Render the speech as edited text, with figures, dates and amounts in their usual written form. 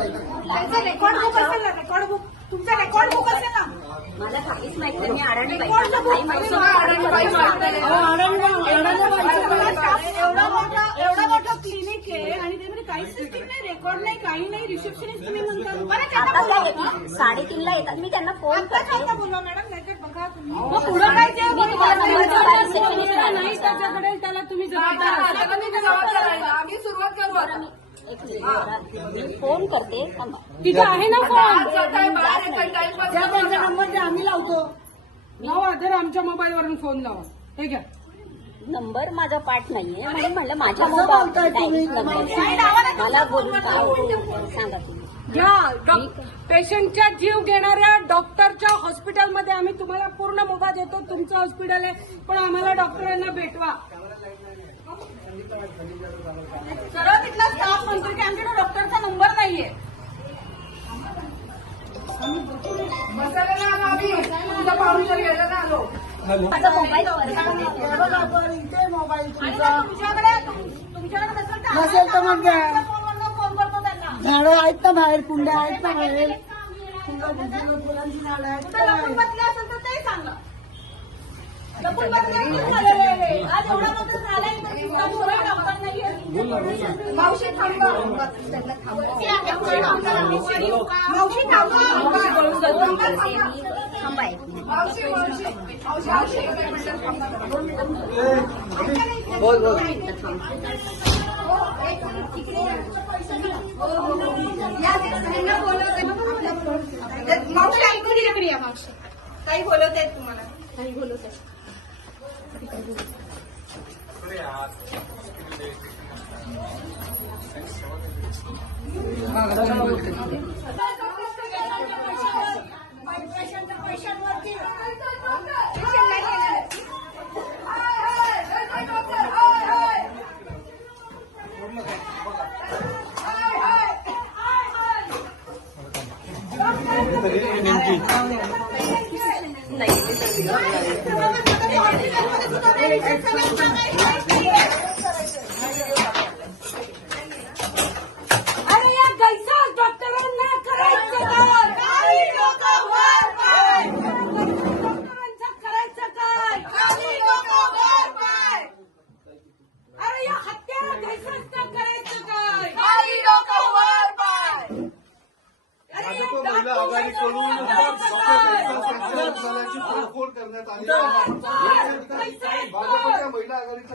त्यांचं record book असेल ना, रेकॉर्ड बुक तुमचं रेकॉर्ड बुक असेल ना. मला काहीच माहित नाही. मी आडाणी एवढा मोठा क्लिनिक आहे आणि त्यामध्ये काहीच सिस्टीम नाही, रेकॉर्ड नाही, काही नाही. रिसेप्शनिस्ट तुम्ही म्हणता 3:30ला येतात. मी त्यांना फोन करते. बोला मॅडम, नाहीतर बघा तुम्ही मग पुढं काय ते नाही त्याच्याकडे त्याला तुम्ही जबाबदार आम्ही सुरुवात करू. मी फोन करते. तिथे आहे ना फोन, त्यांचा नंबर द्या, आम्ही लावतो. लावा, जर आमच्या मोबाईलवरून फोन लावा. हे घ्या नंबर. माझा पाठ नाहीये म्हणून म्हणलं माझ्या मोबाईल मला बोलून सांगा तुम्ही. घ्या. पेशंटच्या जीव घेणाऱ्या डॉक्टरच्या हॉस्पिटलमध्ये आम्ही तुम्हाला पूर्ण मुभा देतो. तुमचं हॉस्पिटल आहे, पण आम्हाला डॉक्टरांना भेटवा. सरळ तिथला स्टाफ म्हणतो की आमच्याकडे डॉक्टरचा नंबर नाहीये. माझा मोबाईल तुमच्याकडे नसेल तर मग फोन करतो त्यांना. झाडं आहेत ना बाहेर, कुंड्या आहेत ना बाहेर, फुलांची झाडं आहेत. लपून बसले असेल तर ते सांगा. लपून बसले आज एवढा मोठं झालंय तर डॉक्टर नाहीये. मावशी थांबा, मावशी मावशी ऐकून इकडे या. मावशी काही बोलत आहेत तुम्हाला, काही बोलत आहेत. पैशांवरती अरे या गैसा डॉक्टरांना करायचं काय? डॉक्टरांचं करायचं काय? अरे या हत्या गैसांचं करायचं काय? महिला आघाडीकडून तोडफोड करण्यात आली आहे. भाजपच्या महिला आघाडीचा